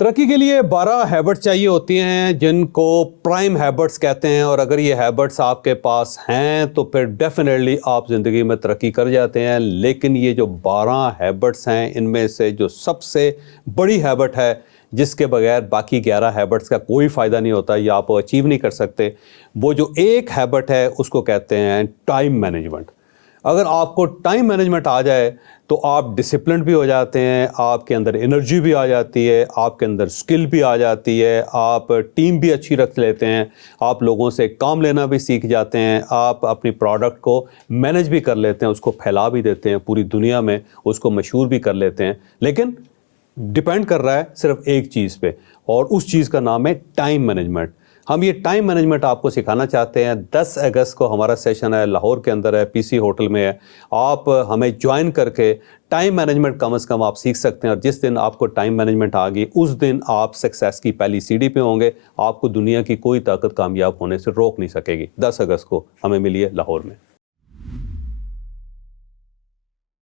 ترقی کے لیے 12 ہیبٹس چاہیے ہوتی ہیں جن کو پرائم ہیبٹس کہتے ہیں، اور اگر یہ ہیبٹس آپ کے پاس ہیں تو پھر ڈیفینیٹلی آپ زندگی میں ترقی کر جاتے ہیں۔ لیکن یہ جو 12 ہیبٹس ہیں ان میں سے جو سب سے بڑی ہیبٹ ہے جس کے بغیر باقی 11 ہیبٹس کا کوئی فائدہ نہیں ہوتا یا آپ اچیو نہیں کر سکتے، وہ جو ایک ہیبٹ ہے اس کو کہتے ہیں ٹائم مینجمنٹ۔ اگر آپ کو ٹائم مینجمنٹ آ جائے تو آپ ڈسپلنڈ بھی ہو جاتے ہیں، آپ کے اندر انرجی بھی آ جاتی ہے، آپ کے اندر سکل بھی آ جاتی ہے، آپ ٹیم بھی اچھی رکھ لیتے ہیں، آپ لوگوں سے کام لینا بھی سیکھ جاتے ہیں، آپ اپنی پروڈکٹ کو مینج بھی کر لیتے ہیں، اس کو پھیلا بھی دیتے ہیں پوری دنیا میں، اس کو مشہور بھی کر لیتے ہیں۔ لیکن ڈیپینڈ کر رہا ہے صرف ایک چیز پہ، اور اس چیز کا نام ہے ٹائم مینجمنٹ۔ ہم یہ ٹائم مینجمنٹ آپ کو سکھانا چاہتے ہیں۔ 10 اگست کو ہمارا سیشن ہے، لاہور کے اندر ہے، پی سی ہوٹل میں ہے۔ آپ ہمیں جوائن کر کے ٹائم مینجمنٹ کم از کم آپ سیکھ سکتے ہیں، اور جس دن آپ کو ٹائم مینجمنٹ آ گئی اس دن آپ سکسیس کی پہلی سیڑھی پہ ہوں گے۔ آپ کو دنیا کی کوئی طاقت کامیاب ہونے سے روک نہیں سکے گی۔ 10 اگست کو ہمیں ملیے لاہور میں۔